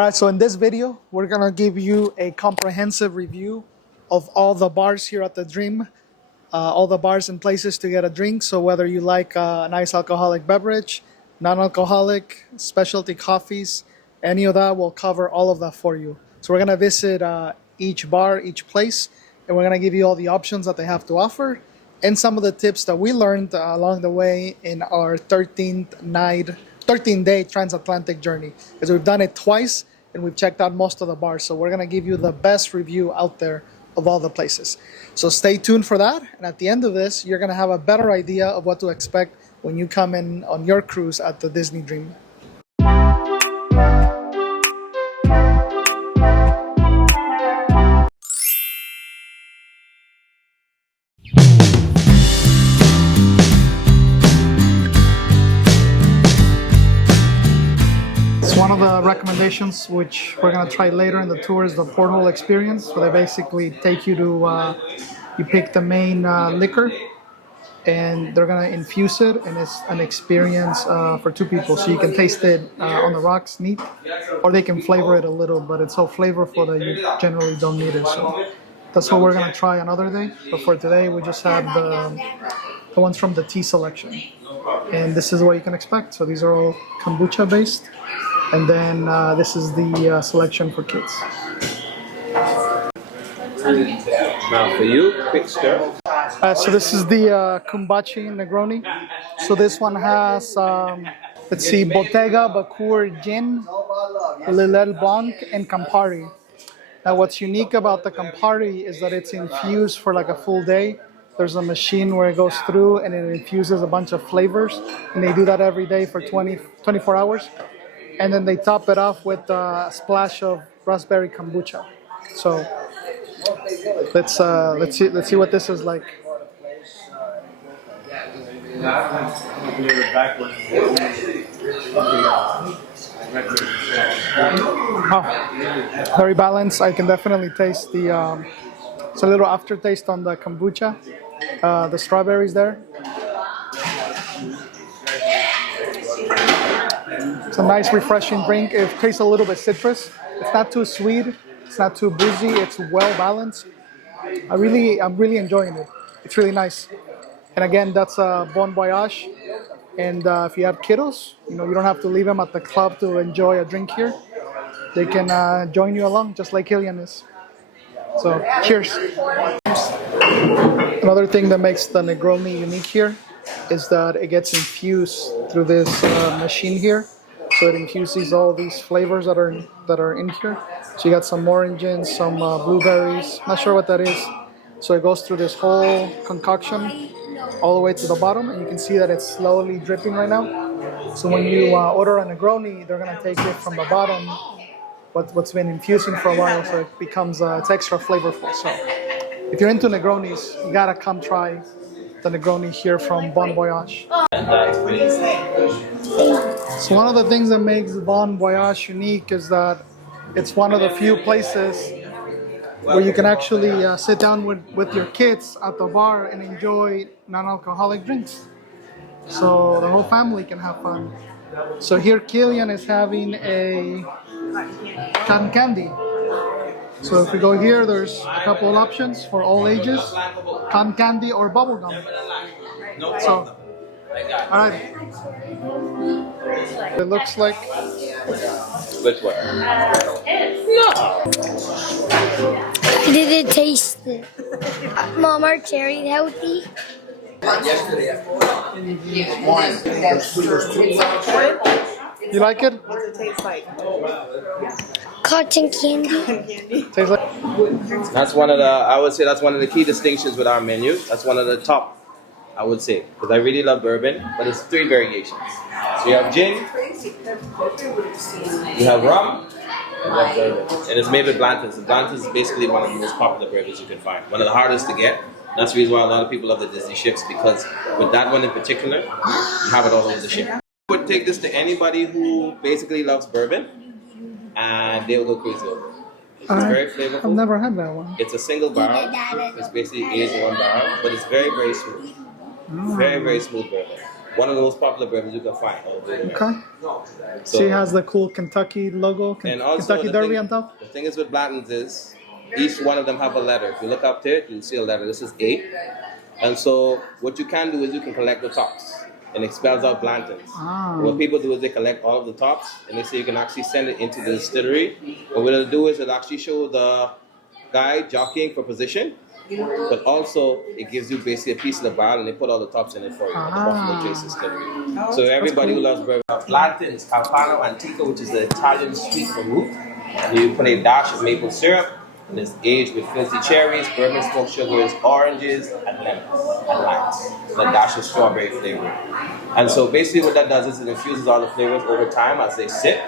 Alright, so in this video, we're gonna give you a comprehensive review of all the bars here at the Dream, all the bars and places to get a drink. So whether you like a nice alcoholic beverage, non-alcoholic, specialty coffees, any of that, we'll cover all of that for you. So we're gonna visit each bar, each place, and we're gonna give you all the options that they have to offer and some of the tips that we learned along the way in our 13-day transatlantic journey, because we've done it twice and we've checked out most of the bars. So we're going to give you the best review out there of all the places. So stay tuned for that. And at the end of this, you're going to have a better idea of what to expect when you come in on your cruise at the Disney Dream. One of the recommendations, which we're going to try later in the tour, is the porthole experience. So they basically take you to, you pick the main liquor and they're going to infuse it, and it's an experience for two people. So you can taste it on the rocks neat, or they can flavor it a little, but it's so flavorful that you generally don't need it. So that's what we're going to try another day. But for today, we just have the ones from the tea selection. And this is what you can expect. So these are all kombucha based. And then this is the selection for kids. Now for you, quick stir. So this is the Kumbachi Negroni. So this one has, let's see, Bottega, Bakur, Gin, Lillet Blanc, and Campari. Now what's unique about the Campari is that it's infused for like a full day. There's a machine where it goes through and it infuses a bunch of flavors. And they do that every day for 24 hours. And then they top it off with a splash of raspberry kombucha. So let's see what this is like. Oh, very balanced. I can definitely taste the. It's a little aftertaste on the kombucha, the strawberries there. It's a nice, refreshing drink. It tastes a little bit citrus. It's not too sweet. It's not too boozy. It's well balanced. I'm really enjoying it. It's really nice. And again, that's a Bon Voyage. And if you have kiddos, you don't have to leave them at the club to enjoy a drink here. They can join you along, just like Killian is. So, cheers. Another thing that makes the Negroni unique here is that it gets infused through this machine here. So it infuses all these flavors that are in here. So you got some oranges, some blueberries. Not sure what that is. So it goes through this whole concoction all the way to the bottom, and you can see that it's slowly dripping right now. So when you order a Negroni, they're gonna take it from the bottom, what's been infusing for a while, so it becomes it's extra flavorful. So if you're into Negronis, you gotta come try the Negroni here from Bon Voyage. So one of the things that makes Bon Voyage unique is that it's one of the few places where you can actually sit down with your kids at the bar and enjoy non-alcoholic drinks. So the whole family can have fun. So here Killian is having a cotton candy. So if we go here, there's a couple of options for all ages, cotton candy or bubble gum. So, all right. It looks like. Which one? Did it taste it? Mom, are cherries healthy? You like it? What does it taste like? Cotton candy. Tastes like. That's one of the. I would say that's one of the key distinctions with our menu. That's one of the top, I would say, because I really love bourbon. But it's 3 variations. So you have gin, you have rum, and you have bourbon. And it's made with Blanton's. And Blanton's is basically one of the most popular bourbons you can find. One of the hardest to get. That's the reason why a lot of people love the Disney ships, because with that one in particular, you have it all over the ship. I would take this to anybody who basically loves bourbon, and they'll go crazy over it. It's very flavorful. I've never had that one. It's a single barrel. It's basically aged in one barrel, but it's very, very smooth. Very, very smooth bourbon. one of the most popular beverages you can find. Okay. So it has the cool Kentucky logo, and also Kentucky the Derby thing, on top. The thing is with Blanton's is each one of them have a letter. If you look up there, you'll see a letter. This is A. And so what you can do is you can collect the tops. And it spells out Blanton's. Ah. What people do is they collect all of the tops and they say you can actually send it into the distillery. And what it'll do is it'll actually show the guy jockeying for position, but also it gives you basically a piece of the barrel and they put all the tops in it for you at the Buffalo Trace Distillery. So everybody who loves bourbon, Blanton's Campano Antico, which is the Italian sweet vermouth. And you put a dash of maple syrup. And it's aged with filthy cherries, bourbon smoked sugars, oranges, and lemons, and limes. And a dash of strawberry flavor. And so basically what that does is it infuses all the flavors over time as they sit.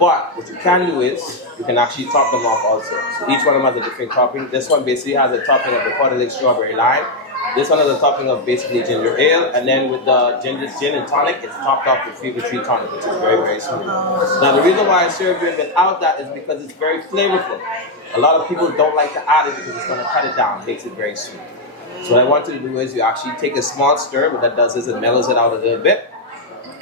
But what you can do is you can actually top them off also. So each one of them has a different topping. This one basically has a topping of the Puerto Rico strawberry lime. This one has a topping of basically ginger ale, and then with the ginger gin and tonic, it's topped off with fever tree tonic, which is very, very smooth. Now the reason why I serve it without that is because it's very flavorful. A lot of people don't like to add it because it's going to cut it down, makes it very sweet. So what I want you to do is you actually take a small stir. What that does is it mellows it out a little bit.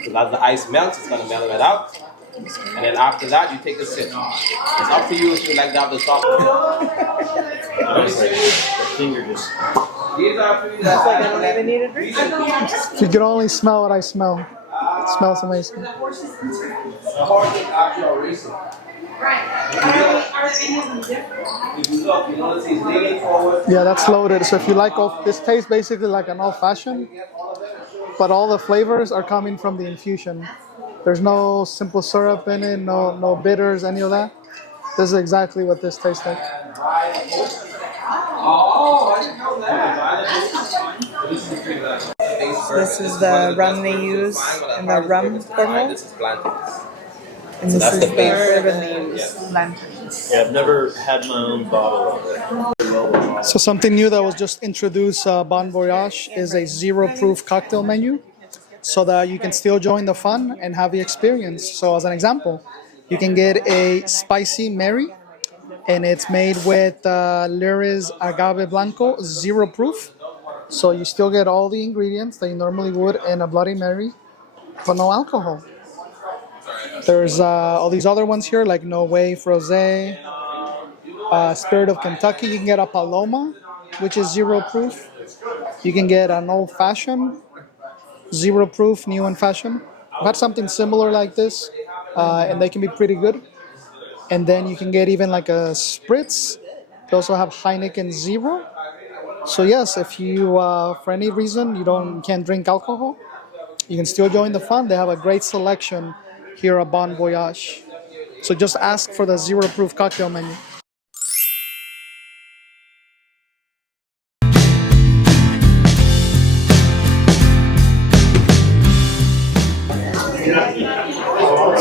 So as the ice melts, it's going to mellow it out. And then after that, you take a sip. It's up to you if you like to have the top. Finger just. These are for you. That's like an Needed drink. If you could only smell what I smell. It smells amazing. The horses actually are racing. Right. Are any of them different? If you look, you notice he's leaning forward. Yeah, that's loaded. So if you like, this tastes basically like an old-fashioned, but all the flavors are coming from the infusion. There's no simple syrup in it, no bitters, any of that. This is exactly what this tastes like. Oh, I didn't know that. This is the rum they use in the rum formula. This is Blanton's. And this that's is the the base. bourbon they use. Lanterns. Yeah, I've never had my own bottle of it. So something new that was just introduced, Bon Voyage, is a zero-proof cocktail menu, so that you can still join the fun and have the experience. So as an example, you can get a spicy Mary, and it's made with Liri's Agave Blanco, zero proof. So you still get all the ingredients that you normally would in a Bloody Mary, but no alcohol. There's all these other ones here, like No Way Rosé, Spirit of Kentucky. You can get a Paloma, which is zero proof. You can get an Old Fashioned, zero proof, new and fashion. I've had something similar like this, and they can be pretty good. And then you can get even like a Spritz. They also have Heineken Zero. So yes, if you, for any reason, you can't drink alcohol, you can still join the fun. They have a great selection here at Bon Voyage. So just ask for the zero proof cocktail menu.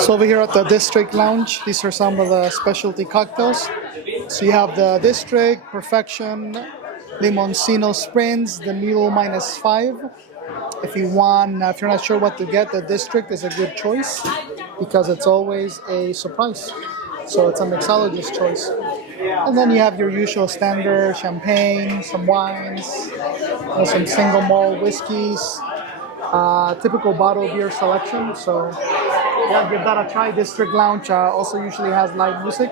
So over here at the District Lounge, these are some of the specialty cocktails. So you have the District, Perfection, Limoncino Springs, the Mule -5. If you're not sure what to get, the District is a good choice because it's always a surprise. So it's a mixologist choice. And then you have your usual standard champagne, some wines, some single malt whiskeys, typical bottle beer selection. So yeah, give that a try. District Lounge also usually has live music.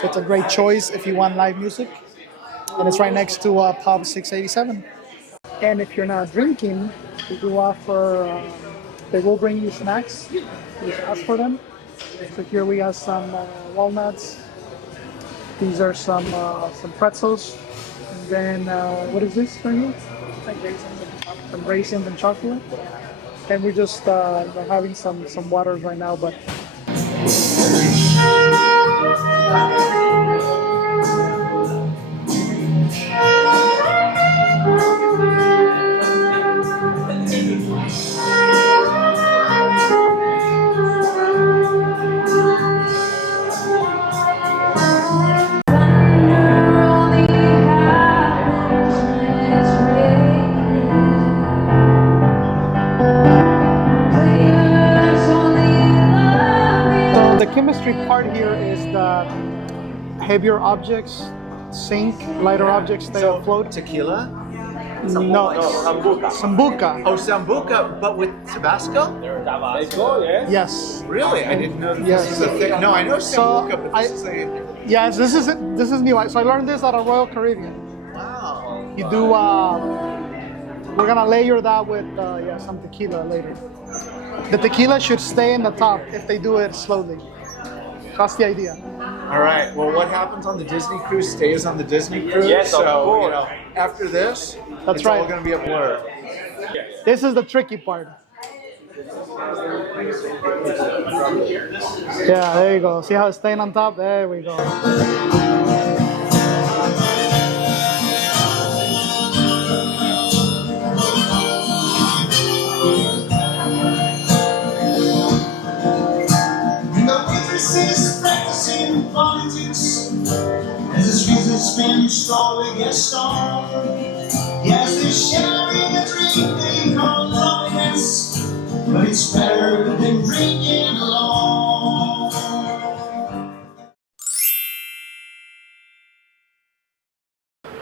So it's a great choice if you want live music. And it's right next to Pub 687. And if you're not drinking, we do offer, they will bring you snacks. You just ask for them. So here we have some walnuts. These are some pretzels. And then, what is this right here? Like some raisins and chocolate. And we're just having some waters right now, but the chemistry part here is that heavier objects sink, lighter objects stay afloat. Tequila No, Sambuca. sambuca. Oh, sambuca, but with Tabasco? Yes. Really? I didn't know that Yes. this is a thing. No, I know So, sambuca, but I- this is a... Yes, this is new. So I learned this at a Royal Caribbean. Wow. You do. We're gonna layer that with some tequila later. The tequila should stay in the top if they do it slowly. That's the idea. All right. Well, what happens on the Disney cruise stays on the Disney cruise. Yes, of so, course. you know, after this, That's it's all right. going to be a blur. This is the tricky part. Yeah, there you go. See how it's staying on top? There we go. The witness is practicing politics as the streets of Spanish story gets started. Yes, they're sharing a drink they call loneliness, but it's better than drinking alone.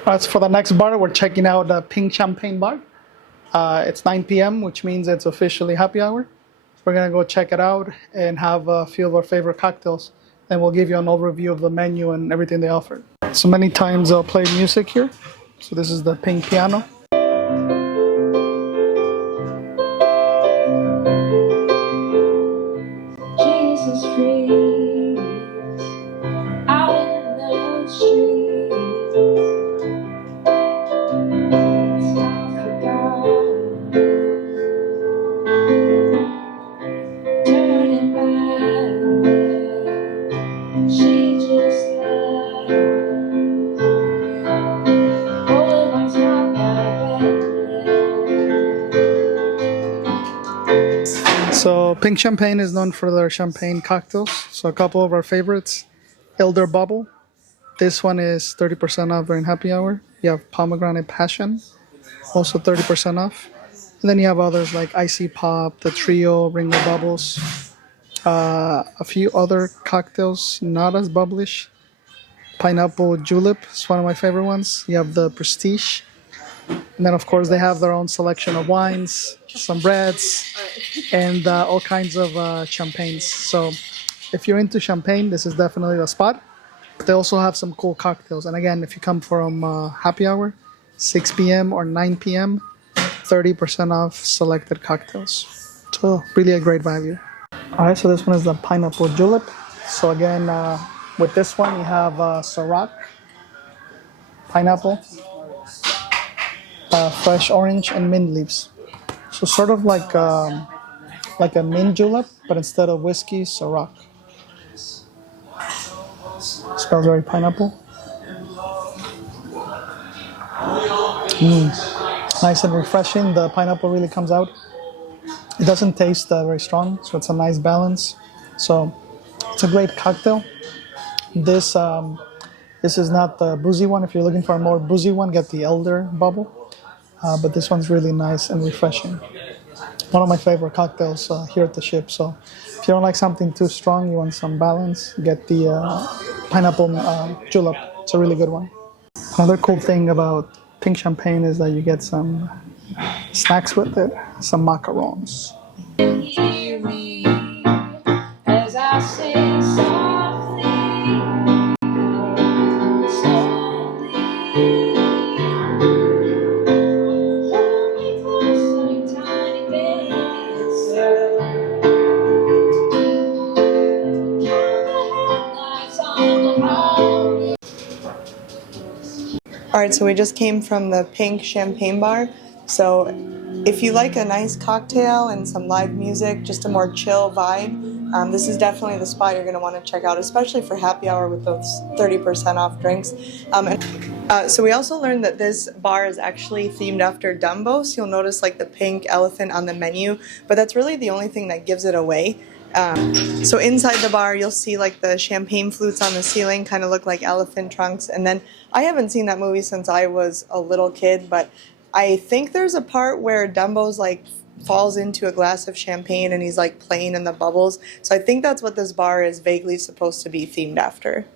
As for the next bar, we're checking out the Pink Champagne Bar. It's 9 p.m., which means it's officially happy hour. We're gonna go check it out and have a few of our favorite cocktails. And we'll give you an overview of the menu and everything they offer. So many times they'll play music here. So this is the pink piano. Jesus freeze out in the streets. It's not forgotten. Turning back, she just left. Holding my top back. So Pink Champagne is known for their champagne cocktails. So a couple of our favorites, Elder Bubble. This one is 30% off during happy hour. You have Pomegranate Passion, also 30% off. And then you have others like Icy Pop, the Trio, Ring of Bubbles. A few other cocktails, not as bubblish. Pineapple Julep is one of my favorite ones. You have the Prestige. And then, of course, they have their own selection of wines, some breads, and all kinds of champagnes. So if you're into champagne, this is definitely the spot. They also have some cool cocktails. And again, if you come from happy hour, 6 p.m. or 9 p.m., 30% off selected cocktails. So really a great value. All right, so this one is the Pineapple Julep. So again, with this one, you have Ciroc, pineapple, fresh orange, and mint leaves. So sort of like a mint julep, but instead of whiskey, Ciroc. Smells very pineapple. Nice and refreshing. The pineapple really comes out. It doesn't taste very strong, so it's a nice balance. So it's a great cocktail. This is not the boozy one. If you're looking for a more boozy one, get the Elder Bubble. But this one's really nice and refreshing. One of my favorite cocktails here at the ship. So if you don't like something too strong, you want some balance, get the pineapple julep. It's a really good one. Another cool thing about Pink Champagne is that you get some snacks with it, some macarons. Hear me as I say softly, slowly. Hold me close like tiny babies. Count the headlights on the highway. All right, so we just came from the Pink Champagne Bar. So if you like a nice cocktail and some live music, just a more chill vibe, this is definitely the spot you're going to want to check out, especially for happy hour with those 30% off drinks. So we also learned that this bar is actually themed after Dumbo, so you'll notice like the pink elephant on the menu, but that's really the only thing that gives it away. So inside the bar, you'll see like the champagne flutes on the ceiling kind of look like elephant trunks. And then I haven't seen that movie since I was a little kid, but I think there's a part where Dumbo's like falls into a glass of champagne and he's like playing in the bubbles. So I think that's what this bar is vaguely supposed to be themed after.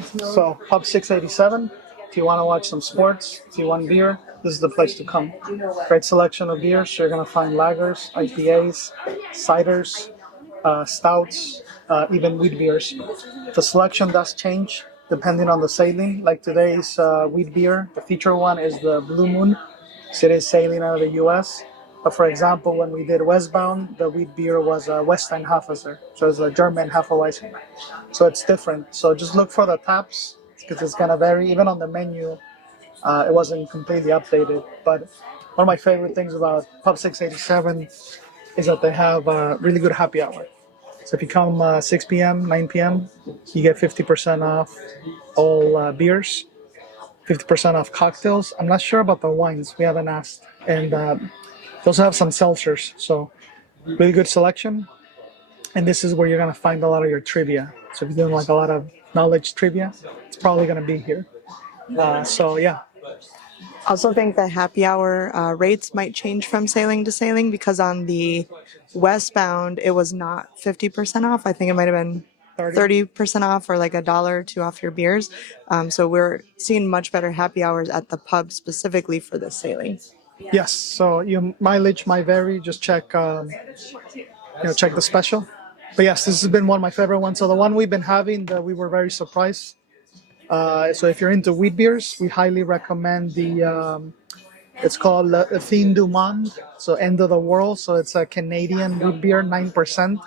Okay, so Pub 687. If you want to watch some sports, if you want beer, this is the place to come. Great selection of beers. You're gonna find lagers, IPAs, ciders, stouts, even wheat beers. The selection does change depending on the sailing. Like today's wheat beer, the feature one is the Blue Moon. So it is sailing out of the U.S. But for example, when we did westbound, the wheat beer was a Western Hafenser, so it's a German Hefeweizen. So it's different. So just look for the taps because it's gonna vary. Even on the menu, it wasn't completely updated. But one of my favorite things about Pub 687 is that they have a really good happy hour. So if you come 6 p.m., 9 p.m., you get 50% off all beers, 50% off cocktails. I'm not sure about the wines. We haven't asked. And they also have some seltzers. So really good selection. And this is where you're going to find a lot of your trivia. So if you're doing like a lot of knowledge trivia, it's probably going to be here. So yeah. I also think the happy hour rates might change from sailing to sailing because on the westbound it was not 50% off. I think it might have been 30% off or like $1 or $2 off your beers. So we're seeing much better happy hours at the pub specifically for the sailing. Yes. So your mileage might vary. Just check, check the special. But yes, this has been one of my favorite ones. So the one we've been having that we were very surprised. So if you're into wheat beers, we highly recommend the. It's called Le Fin du Monde, so End of the World. So it's a Canadian wheat beer, 9%,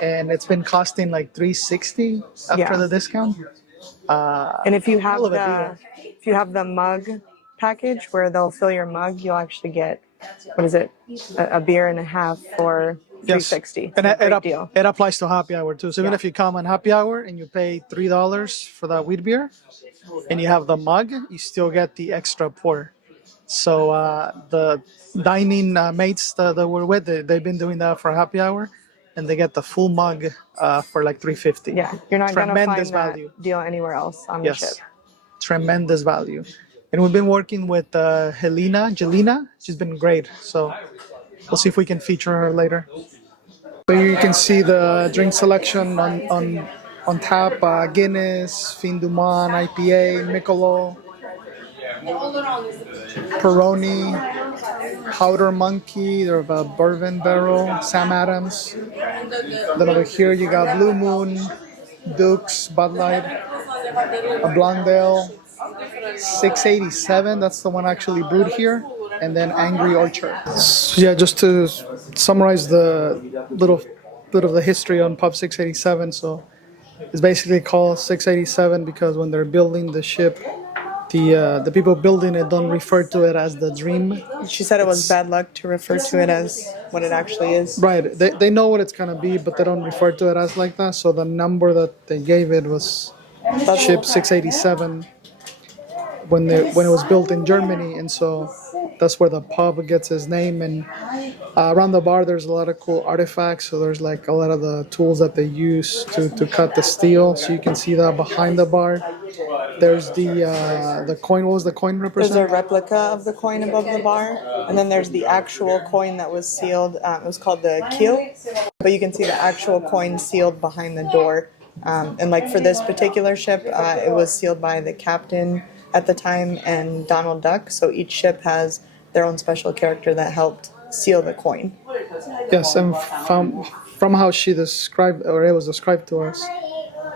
and it's been costing like $3.60 after the discount. And if you have the mug package where they'll fill your mug, you'll actually get a beer and a half for $3.60. And deal. it applies to happy hour too. So even if you come on happy hour and you pay $3 for that wheat beer, and you have the mug, you still get the extra pour. So the dining mates that we're with, they've been doing that for happy hour, and they get the full mug for like $3.50. Yeah, you're not gonna find value. that deal anywhere else on the ship. Tremendous value. And we've been working with Jelena. She's been great. So we'll see if we can feature her later. So you can see the drink selection on tap: Guinness, Fin du Monde, IPA, Michelob, Peroni, Powder Monkey, they have a Bourbon Barrel, Sam Adams. Then over here you got Blue Moon, Duke's, Bud Light, a Blondale, 687, that's the one actually brewed here, and then Angry Orchard. So yeah, just to summarize the little bit of the history on Pub 687, so it's basically called 687 because when they're building the ship, the people building it don't refer to it as the Dream. She said it was bad luck to refer to it as what it actually is. Right. They know what it's going to be, but they don't refer to it as like that. So the number that they gave it was ship 687 when it was built in Germany. And so that's where the pub gets its name. And around the bar, there's a lot of cool artifacts. So there's like a lot of the tools that they use to cut the steel. So you can see that behind the bar. There's the coin. What was the coin represent? There's a replica of the coin above the bar, and then there's the actual coin that was sealed. It was called the keel, but you can see the actual coin sealed behind the door. And like for this particular ship, it was sealed by the captain at the time and Donald Duck. So each ship has their own special character that helped seal the coin. Yes, and from how she described, or it was described to us,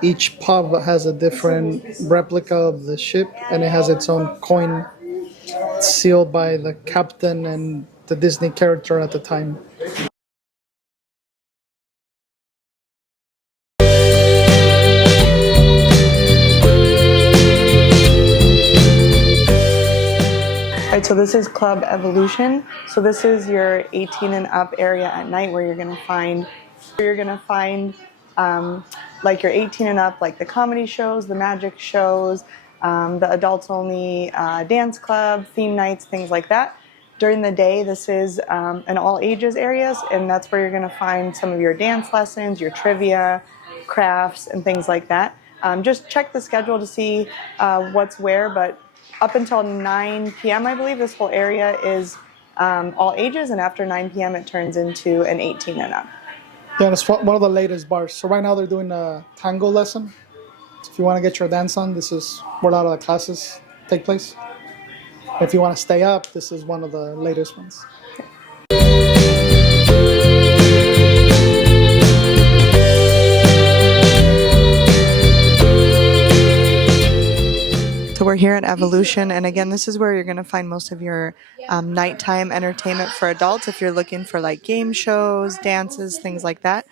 each pub has a different replica of the ship, and it has its own coin sealed by the captain and the Disney character at the time. Right, so this is Club Evolution. So this is your 18 and up area at night where you're gonna find like your 18 and up, like the comedy shows, the magic shows, the adults only dance club, theme nights, things like that. During the day, this is an all ages areas, and that's where you're gonna find some of your dance lessons, your trivia, crafts, and things like that. Just check the schedule to see what's where, but up until 9 p.m., I believe, this whole area is all ages, and after 9 p.m. it turns into an 18 and up. Yeah, it's one of the latest bars. So right now they're doing a tango lesson. If you want to get your dance on, this is where a lot of the classes take place. If you want to stay up, this is one of the latest ones. So we're here at Evolution, and again, this is where you're going to find most of your nighttime entertainment for adults if you're looking for like game shows, dances, things like that.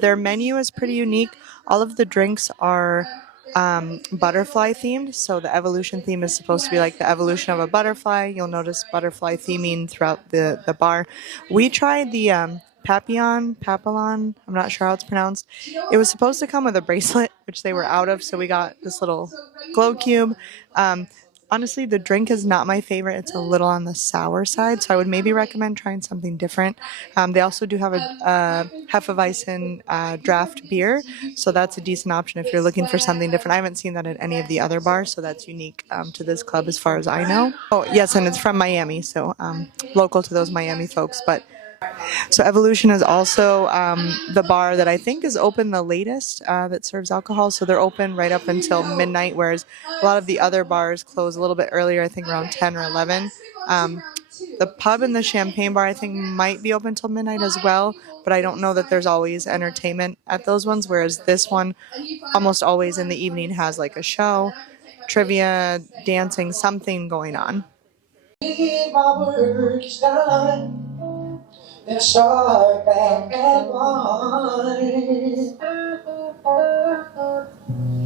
Their menu is pretty unique. All of the drinks are butterfly themed, so the Evolution theme is supposed to be like the evolution of a butterfly. You'll notice butterfly theming throughout the bar. We tried the Papillon, I'm not sure how it's pronounced. It was supposed to come with a bracelet, which they were out of, so we got this little glow cube. Honestly, the drink is not my favorite. It's a little on the sour side, so I would maybe recommend trying something different. They also do have a Hefeweizen draft beer, so that's a decent option if you're looking for something different. I haven't seen that at any of the other bars, so that's unique to this club as far as I know. Oh, yes, and it's from Miami, so local to those Miami folks, but so Evolution is also the bar that I think is open the latest that serves alcohol. So they're open right up until midnight, whereas a lot of the other bars close a little bit earlier, I think around 10 or 11. The pub and the champagne bar, I think, might be open till midnight as well, but I don't know that there's always entertainment at those ones, whereas this one almost always in the evening has like a show, trivia, dancing, something going on. Then start back at one.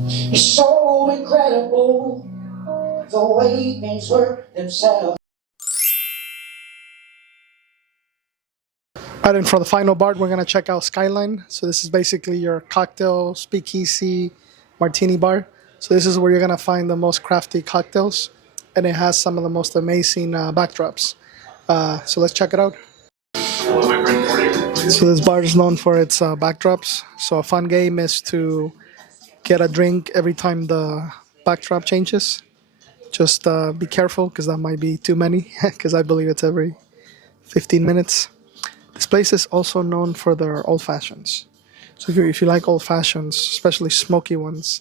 It's so incredible the way things work themselves. Alright, and for the final bar, we're gonna check out Skyline. So this is basically your cocktail, speakeasy, martini bar. So this is where you're gonna find the most crafty cocktails, and it has some of the most amazing backdrops. So let's check it out. So this bar is known for its backdrops. So a fun game is to get a drink every time the backdrop changes. Just be careful because that might be too many because I believe it's every 15 minutes. This place is also known for their old fashions. So if you like old fashions, especially smoky ones,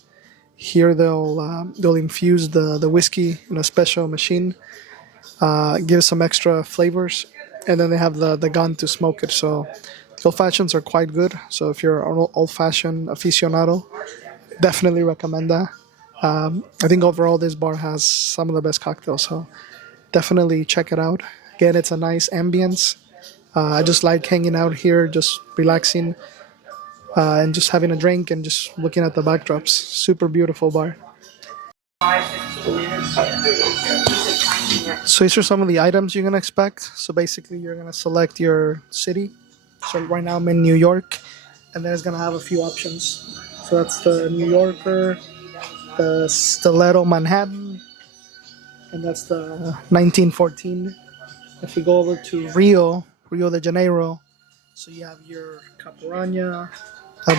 here they'll infuse the whiskey in a special machine, give some extra flavors, and then they have the gun to smoke it. So the old fashions are quite good. So if you're an old fashioned aficionado, definitely recommend that. I think overall this bar has some of the best cocktails, so definitely check it out. Again, it's a nice ambience. I just like hanging out here, just relaxing, and just having a drink and just looking at the backdrops. Super beautiful bar. So these are some of the items you're gonna expect. So basically you're gonna select your city. So right now I'm in New York, and then it's gonna have a few options. So that's the New Yorker, the Stiletto Manhattan, and that's the 1914. If we go over to Rio de Janeiro, so you have your Caparana,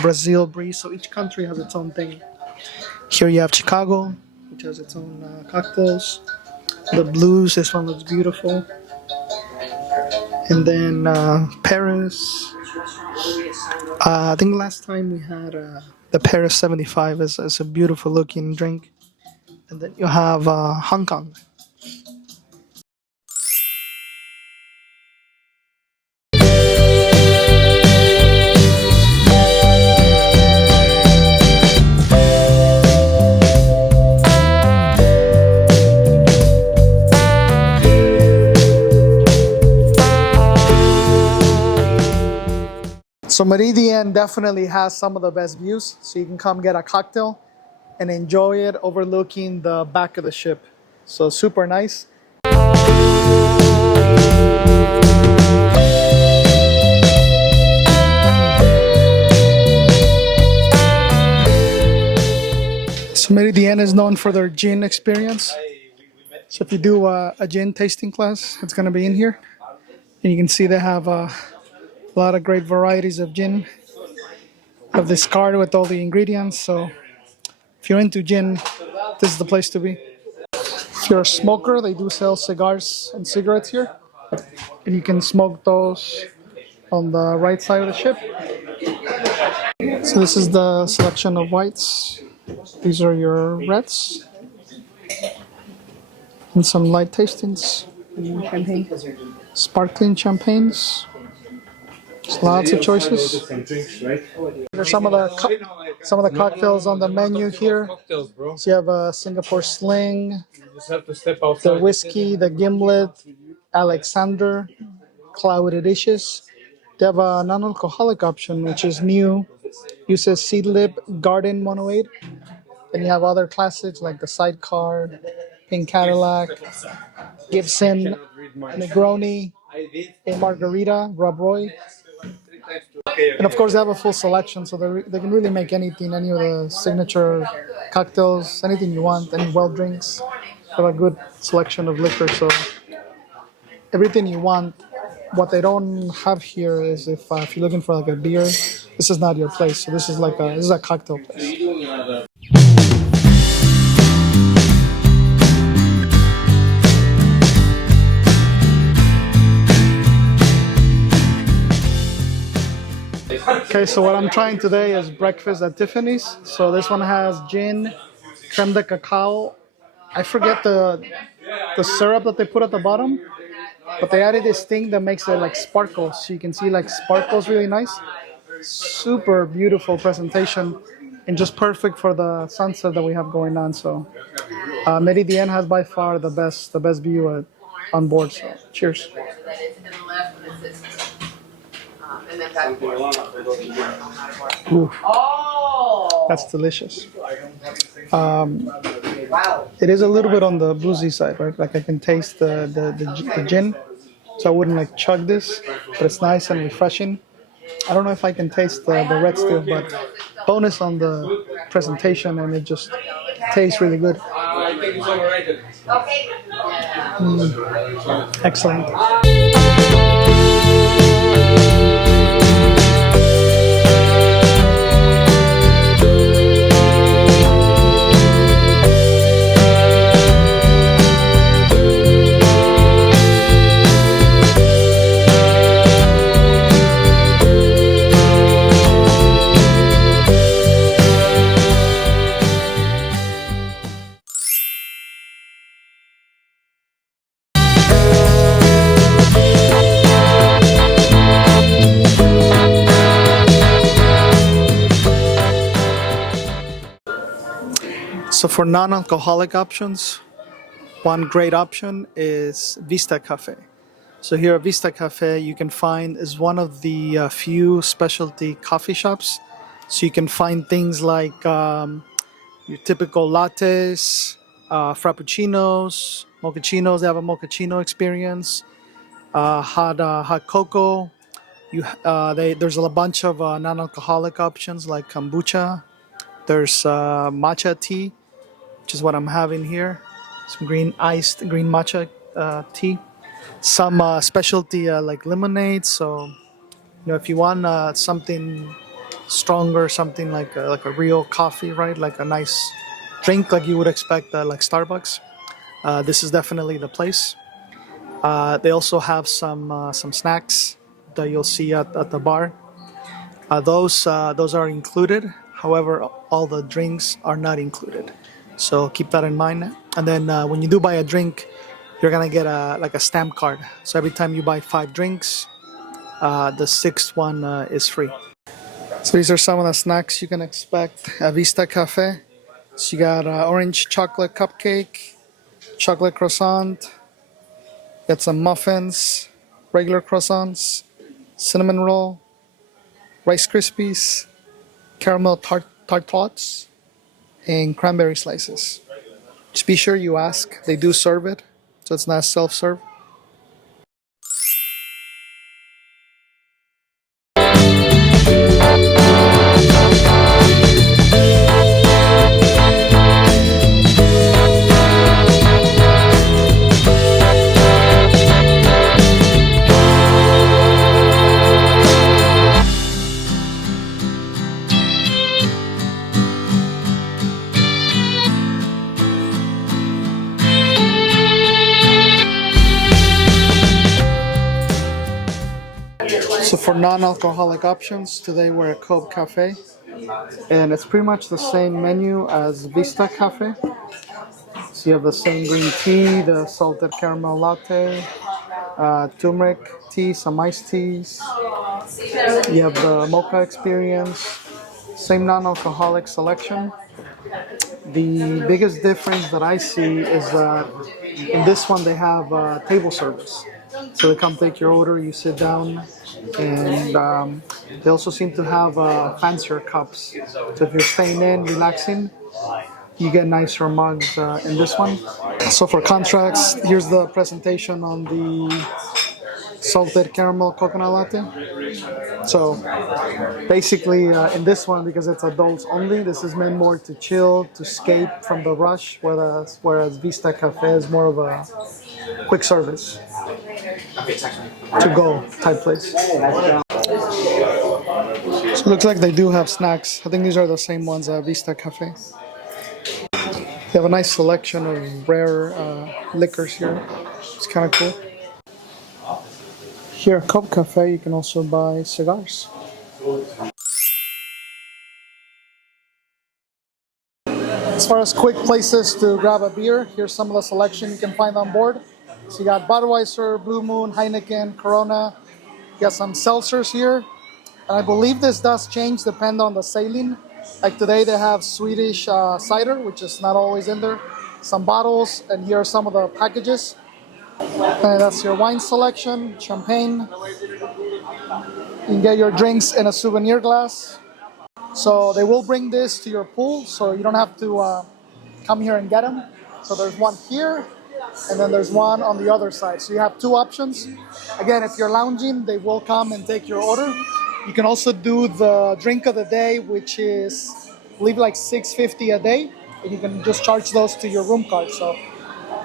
Brazil Breeze. So each country has its own thing. Here you have Chicago, which has its own cocktails. The blues, this one looks beautiful. And then Paris. I think last time we had the Paris 75 is a beautiful looking drink. And then you have Hong Kong. So Meridien definitely has some of the best views, so you can come get a cocktail and enjoy it overlooking the back of the ship. So super nice. So Meridien is known for their gin experience. So if you do a gin tasting class, it's going to be in here. And you can see they have a lot of great varieties of gin. Have this card with all the ingredients, so if you're into gin, this is the place to be. If you're a smoker, they do sell cigars and cigarettes here, and you can smoke those on the right side of the ship. So this is the selection of whites. These are your reds and some light tastings. Champagne. Sparkling champagnes. There's lots of choices. There's some of the cocktails on the menu here. So you have a Singapore Sling, the whiskey, the Gimlet, Alexander, Clouded Dishes. They have a non-alcoholic option, which is new. Uses Seedlip Garden 108. Then you have other classics like the Sidecar, Pink Cadillac, Gibson, Negroni, a Margarita, Rob Roy. And of course, they have a full selection, so they can really make anything, any of the signature cocktails, anything you want, any well drinks. They have a good selection of liquor, so everything you want. What they don't have here is if you're looking for like a beer, this is not your place. So this is a cocktail place. Okay, so what I'm trying today is breakfast at Tiffany's. So this one has gin, creme de cacao. I forget the syrup that they put at the bottom, but they added this thing that makes it like sparkles. So you can see like sparkles really nice. Super beautiful presentation and just perfect for the sunset that we have going on. So Meridien has by far the best view on board. So cheers. Ooh, that's delicious. It is a little bit on the boozy side, right? Like I can taste the gin, so I wouldn't like chug this, but it's nice and refreshing. I don't know if I can taste the red still, but bonus on the presentation, and it just tastes really good. Excellent. So for non-alcoholic options, one great option is Vista Cafe. So here at Vista Cafe, you can find is one of the few specialty coffee shops. So you can find things like your typical lattes, frappuccinos, mochachinos. They have a mochaccino experience. Hot cocoa. There's a bunch of non-alcoholic options like kombucha. There's matcha tea, which is what I'm having here. Some iced green matcha tea. Some specialty like lemonade. So, if you want something stronger, something like a real coffee, right? Like a nice drink, like you would expect, like Starbucks. This is definitely the place. They also have some snacks that you'll see at the bar. Those are included. However, all the drinks are not included. So keep that in mind. And then when you do buy a drink, you're gonna get a stamp card. So every time you buy 5 drinks, the 6th one is free. So these are some of the snacks you can expect at Vista Cafe. So you got orange chocolate cupcake, chocolate croissant, got some muffins, regular croissants, cinnamon roll, Rice Krispies, caramel tartlets, and cranberry slices. Just be sure you ask. They do serve it, so it's not self-serve. So for non-alcoholic options, today we're at Cove Cafe. and it's pretty much the same menu as Vista Cafe. So you have the same green tea, the salted caramel latte, turmeric tea, some iced teas. You have the mocha experience, same non-alcoholic selection. The biggest difference that I see is that in this one they have table service. So they come take your order, you sit down, and they also seem to have fancier cups. So if you're staying in, relaxing, you get nicer mugs in this one. So for contrast, here's the presentation on the salted caramel coconut latte. So basically in this one, because it's adults only, this is meant more to chill, to escape from the rush, whereas Vista Cafe is more of a quick service, to go type place. So it looks like they do have snacks. I think these are the same ones at Vista Cafe. They have a nice selection of rare liquors here. It's kind of cool. Here at Cove Cafe, you can also buy cigars. As far as quick places to grab a beer, here's some of the selection you can find on board. So you got Budweiser, Blue Moon, Heineken, Corona. You got some seltzers here. And I believe this does change depending on the sailing. Like today they have Swedish cider, which is not always in there. Some bottles, and here are some of the packages. And that's your wine selection, champagne. You can get your drinks in a souvenir glass. So they will bring this to your pool, so you don't have to come here and get them. So there's one here, and then there's one on the other side. So you have two options. Again, if you're lounging, they will come and take your order. You can also do the drink of the day, which is, I believe, like $6.50 a day, and you can just charge those to your room card. So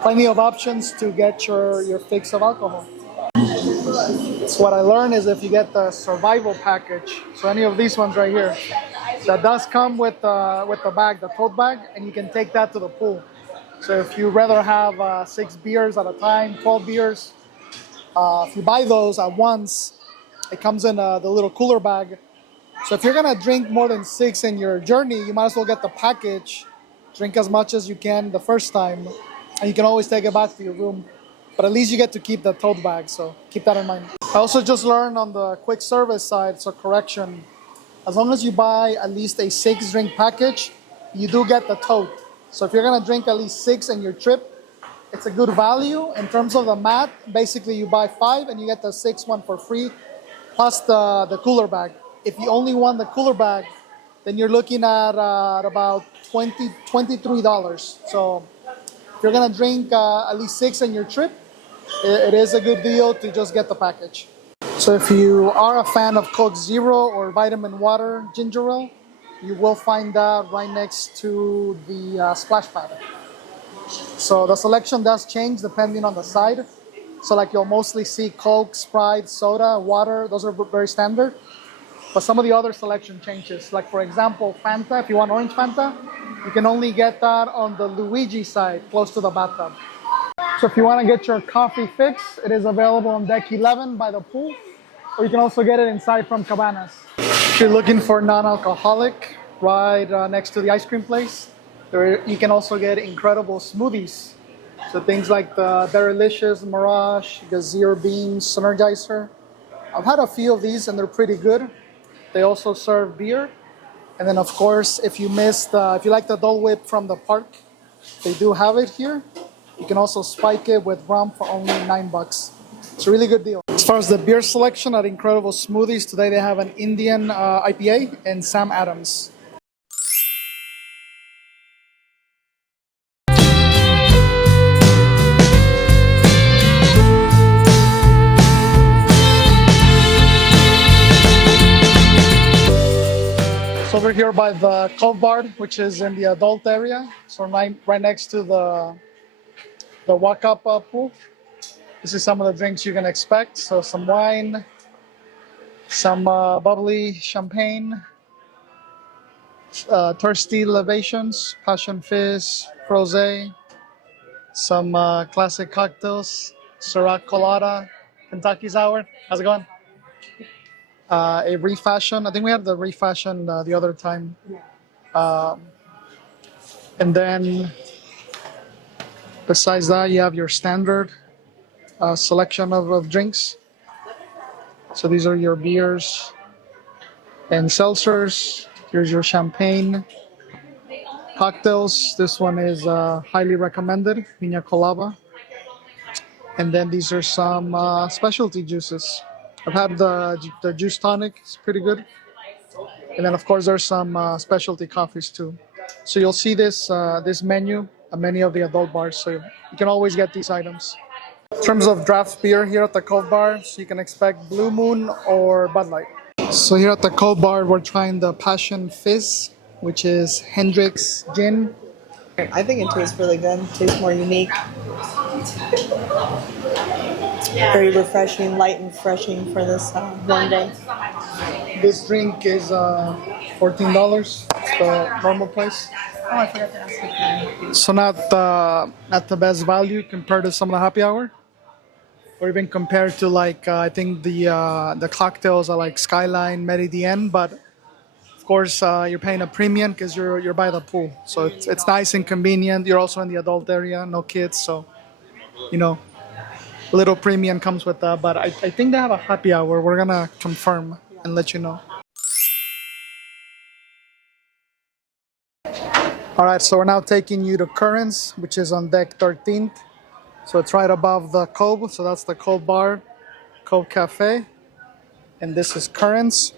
plenty of options to get your fix of alcohol. So what I learned is if you get the survival package, so any of these ones right here, that does come with the bag, the tote bag, and you can take that to the pool. So if you rather have 6 beers at a time, 12 beers, if you buy those at once, it comes in the little cooler bag. So if you're gonna drink more than 6 in your journey, you might as well get the package, drink as much as you can the first time, and you can always take it back to your room. But at least you get to keep the tote bag, so keep that in mind. I also just learned on the quick service side, so correction, as long as you buy at least a 6-drink package, you do get the tote. So if you're gonna drink at least 6 in your trip, it's a good value. In terms of the mat, basically you buy 5 and you get the 6th one for free, plus the cooler bag. If you only want the cooler bag, then you're looking at about $23. So if you're gonna drink at least 6 in your trip, it is a good deal to just get the package. So if you are a fan of Coke Zero or vitamin water ginger ale, you will find that right next to the splash pad. So the selection does change depending on the side. So like you'll mostly see Coke, Sprite, soda, water, those are very standard. But some of the other selection changes. Like for example, Fanta, if you want orange Fanta, you can only get that on the Luigi side, close to the bathtub. So if you want to get your coffee fix, it is available on deck 11 by the pool, or you can also get it inside from Cabanas. If you're looking for non-alcoholic, right next to the ice cream place, you can also get incredible smoothies. So things like the Delicious, Mirage, Gazir Beans, Synergizer. I've had a few of these and they're pretty good. They also serve beer. And then of course, if you like the Dole Whip from the park, they do have it here. You can also spike it with rum for only $9. It's a really good deal. As far as the beer selection at Incredible Smoothies, today they have an Indian IPA and Sam Adams. So over here by the Cove Bar, which is in the adult area, so right next to the walk-up pool. This is some of the drinks you can expect. So some wine, some bubbly champagne, thirsty libations, passion fish, rosé, some classic cocktails, Ciroc Colada, Kentucky Sour. How's it going? a refashion. I think we had the refashion the other time. Um, and then besides that, you have your standard selection of drinks. So these are your beers and seltzers. Here's your champagne. Cocktails. This one is highly recommended, Piña Colada. And then these are some specialty juices. I've had the juice tonic. It's pretty good. And then of course there's some specialty coffees too. So you'll see this menu at many of the adult bars. So you can always get these items. In terms of draft beer here at the Cove Bar, so you can expect Blue Moon or Bud Light. So here at the Cove Bar, we're trying the Passion Fizz, which is Hendrick's gin. I think it tastes really good. Tastes more unique. Very refreshing, light and refreshing for this warm day. This drink is $14. It's the normal price. Oh, I forgot to ask you. So not the best value compared to some of the happy hour, or even compared to like I think the cocktails are like Skyline, Meridien, but of course you're paying a premium because you're by the pool, so it's nice and convenient. You're also in the adult area, no kids, so you know, a little premium comes with that. But I think they have a happy hour. We're gonna confirm and let you know. All right, so we're now taking you to Currents, which is on deck 13th. So it's right above the Cove. So that's the Cove Bar, Cove Cafe. And this is Currents.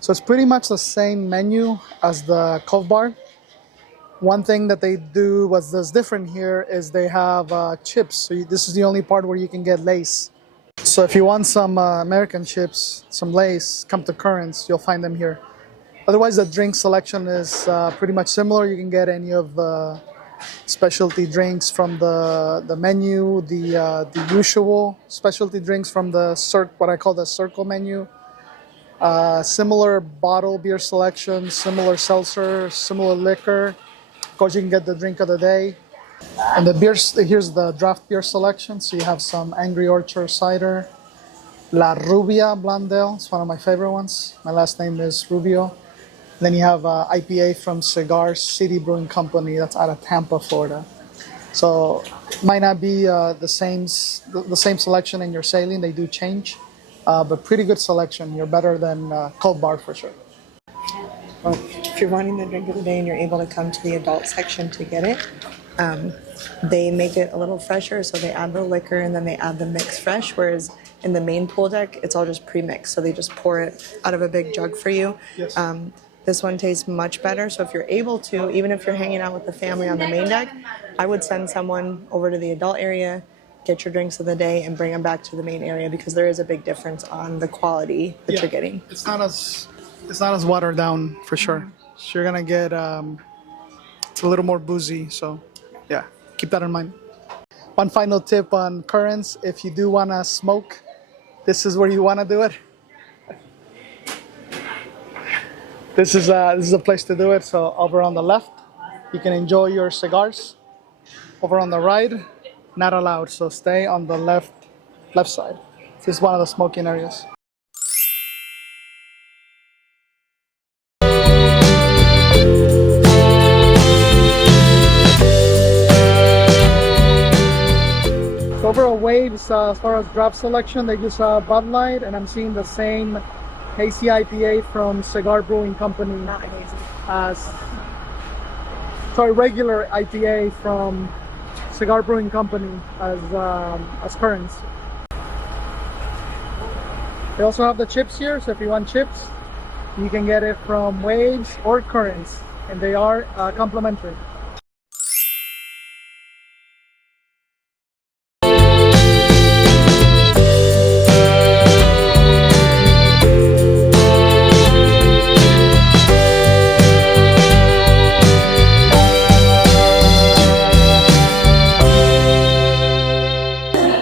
So it's pretty much the same menu as the Cove Bar. One thing that they do that's different here is they have chips. So this is the only part where you can get Lay's. So if you want some American chips, some Lay's, come to Currents. You'll find them here. Otherwise, the drink selection is pretty much similar. You can get any of the specialty drinks from the menu, the usual specialty drinks from the what I call the circle menu. Similar bottle beer selection, similar seltzer, similar liquor. Of course, you can get the drink of the day. And the beers, here's the draft beer selection. So you have some Angry Orchard cider, La Rubia Blondel. It's one of my favorite ones. My last name is Rubio. Then you have IPA from Cigar City Brewing Company. That's out of Tampa, Florida. So might not be the same selection in your saline. They do change, but pretty good selection. You're better than Cove Bar for sure. Well, if you're wanting the drink of the day and you're able to come to the adult section to get it, they make it a little fresher. So they add the liquor and then they add the mix fresh. Whereas in the main pool deck, it's all just pre-mixed. So they just pour it out of a big jug for you. Yes. This one tastes much better. So if you're able to, even if you're hanging out with the family on the main deck, I would send someone over to the adult area, get your drinks of the day, and bring them back to the main area because there is a big difference on the quality that you're getting. It's not as watered down for sure. So you're gonna get it's a little more boozy. So yeah, keep that in mind. One final tip on Currents: if you do wanna smoke, this is where you wanna do it. This is a place to do it. So over on the left, you can enjoy your cigars. Over on the right, not allowed. So stay on the left side. This is one of the smoking areas. Overall waves, as far as draft selection, they use Bud Light, and I'm seeing the same hazy IPA from Cigar Brewing Company as regular IPA from Cigar Brewing Company as Currents. They also have the chips here, so if you want chips, you can get it from Voyage or Currents, and they are complimentary.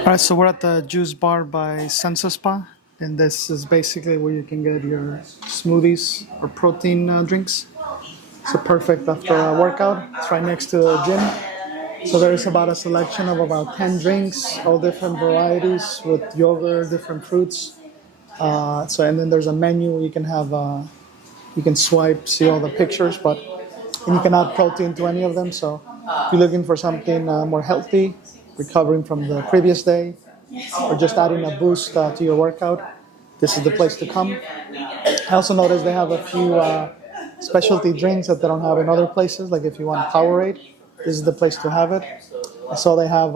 Alright, so we're at the juice bar by Sensa Spa, and this is basically where you can get your smoothies or protein drinks. So perfect after a workout. It's right next to the gym. So there's about a selection of about 10 drinks, all different varieties with yogurt, different fruits. So and then there's a menu. You can have you can swipe, see all the pictures, but and you can add protein to any of them. So if you're looking for something more healthy, recovering from the previous day, or just adding a boost to your workout, this is the place to come. I also noticed they have a few specialty drinks that they don't have in other places. Like if you want Powerade, this is the place to have it. I saw they have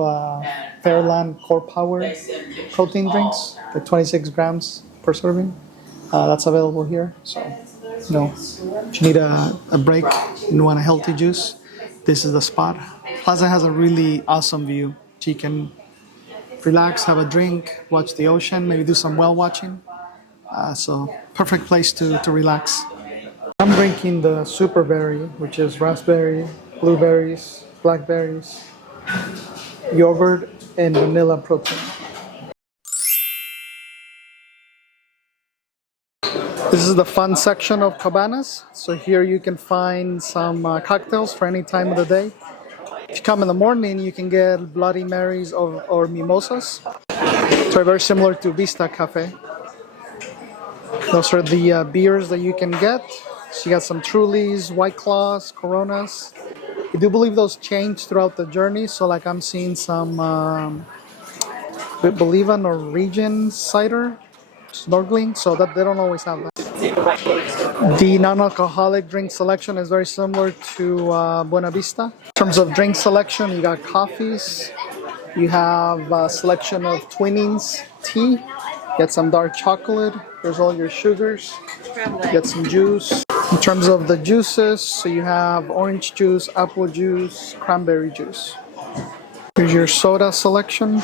Fairland Core Power protein drinks, like 26 grams per serving. That's available here. So, you know, if you need a break and you want a healthy juice, this is the spot. Plaza has a really awesome view. So you can relax, have a drink, watch the ocean, maybe do some whale watching. So perfect place to relax. I'm drinking the super berry, which is raspberry, blueberries, blackberries, yogurt, and vanilla protein. This is the fun section of Cabanas. So here you can find some cocktails for any time of the day. If you come in the morning, you can get Bloody Marys or mimosas. So very similar to Vista Cafe. Those are the beers that you can get. So you got some Trulies, White Claws, Coronas. I do believe those change throughout the journey. So like I'm seeing some, I believe a Norwegian cider, snorkeling. So that they don't always have that. The non-alcoholic drink selection is very similar to Buena Vista. In terms of drink selection, you got coffees. You have a selection of Twinings tea. Get some dark chocolate. There's all your sugars. Get some juice. In terms of the juices, so you have orange juice, apple juice, cranberry juice. Here's your soda selection.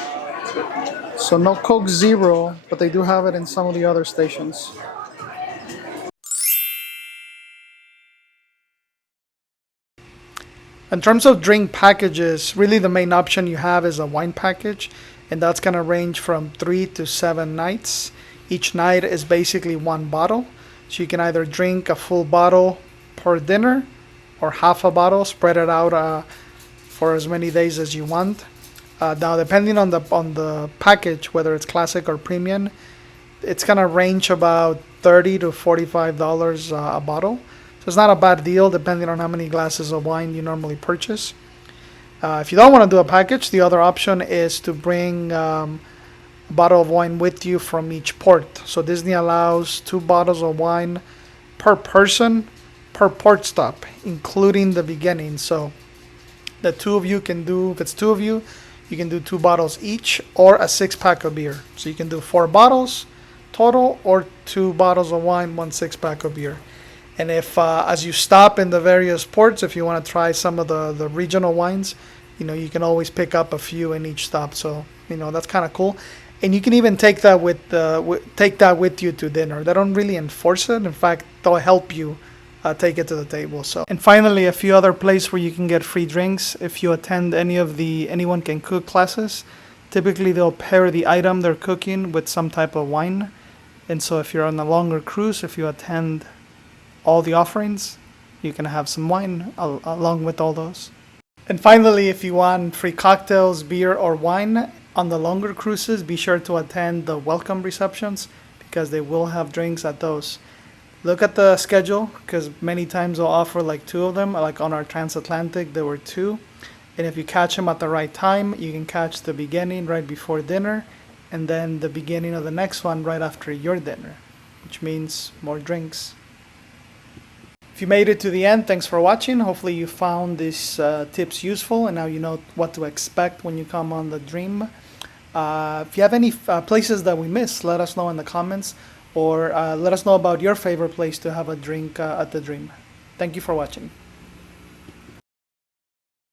So no Coke Zero, but they do have it in some of the other stations. In terms of drink packages, really the main option you have is a wine package, and that's going to range from 3 to 7 nights. Each night is basically one bottle, so you can either drink a full bottle per dinner or half a bottle, spread it out for as many days as you want. Now, depending on the package, whether it's classic or premium, it's going to range about $30 to $45 a bottle. So it's not a bad deal depending on how many glasses of wine you normally purchase. If you don't want to do a package, the other option is to bring a bottle of wine with you from each port. So Disney allows 2 bottles of wine per person per port stop, including the beginning. So the two of you can do, if it's 2 of you, you can do 2 bottles each or a 6-pack of beer. So you can do 4 bottles total or 2 bottles of wine, 1 6-pack of beer. And if as you stop in the various ports, if you want to try some of the regional wines, you know, you can always pick up a few in each stop. So, you know, that's kind of cool. And you can even take that with you to dinner. They don't really enforce it. In fact, they'll help you take it to the table. So, and finally, a few other places where you can get free drinks if you attend any of the Anyone Can Cook classes. Typically, they'll pair the item they're cooking with some type of wine. And so if you're on a longer cruise, if you attend all the offerings, you can have some wine along with all those. And finally, if you want free cocktails, beer, or wine on the longer cruises, be sure to attend the welcome receptions because they will have drinks at those. Look at the schedule because many times they'll offer like 2 of them. Like on our Transatlantic, there were 2. And if you catch them at the right time, you can catch the beginning right before dinner and then the beginning of the next one right after your dinner, which means more drinks. If you made it to the end, thanks for watching. Hopefully you found these tips useful and now you know what to expect when you come on the Dream. If you have any places that we missed, let us know in the comments or let us know about your favorite place to have a drink at the Dream. Thank you for watching.